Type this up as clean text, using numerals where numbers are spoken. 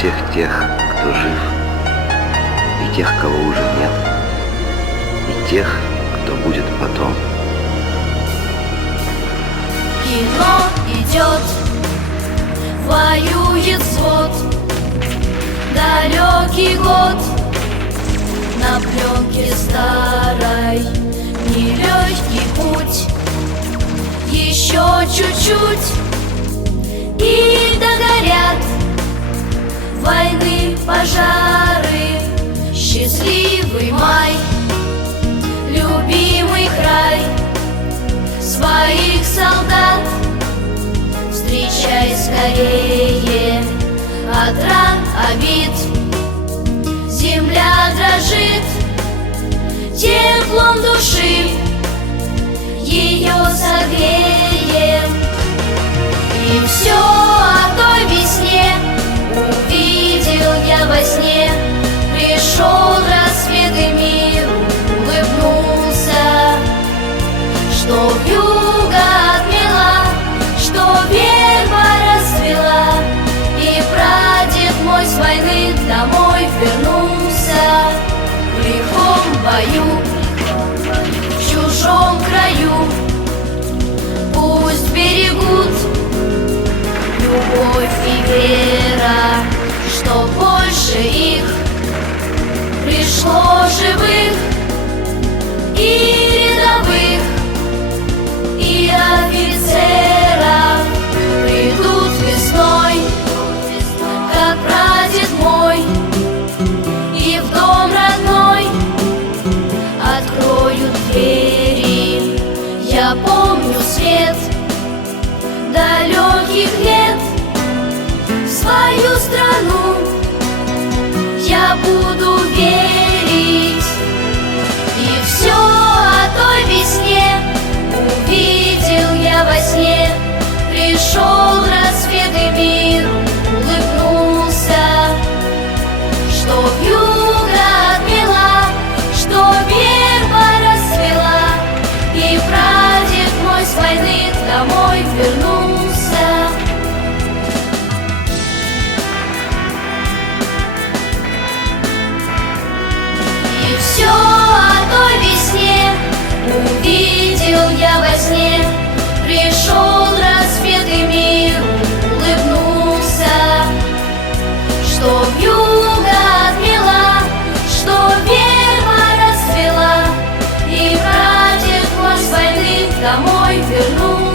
всех тех, кто жив, и тех, кого уже нет, и тех, кто будет потом. Кино идет, воюет взвод, далекий год на пленке старой, нелегкий путь, еще чуть-чуть и догорят войны, пожары, счастливый май, любимый край своих солдат. Встречай скорее от ран, обид, земля дрожит теплом души, ее согреем. И все о той весне увидел я во сне. Пришел рассвет и мир улыбнулся, что вьюга отмела, что верба расцвела, и прадед мой с войны домой вернулся. В лихом бою, в чужом краю, пусть берегут любовь и вера, что больше их пришло живых и рядовых, и офицеров. Придут весной, как прадед мой, и в дом родной откроют двери. Я помню свет далеких лет, в свою страну я буду верить. И все о той весне увидел я во сне. Пришел рассвет и мир улыбнулся, что вьюга отмела, что верба расцвела, и прадед мой с войны домой вернулся. И все о той весне увидел я во сне. Пришел рассвет и мир улыбнулся, что вьюга отмела, что верба расцвела, и прадед мой с войны домой вернулся.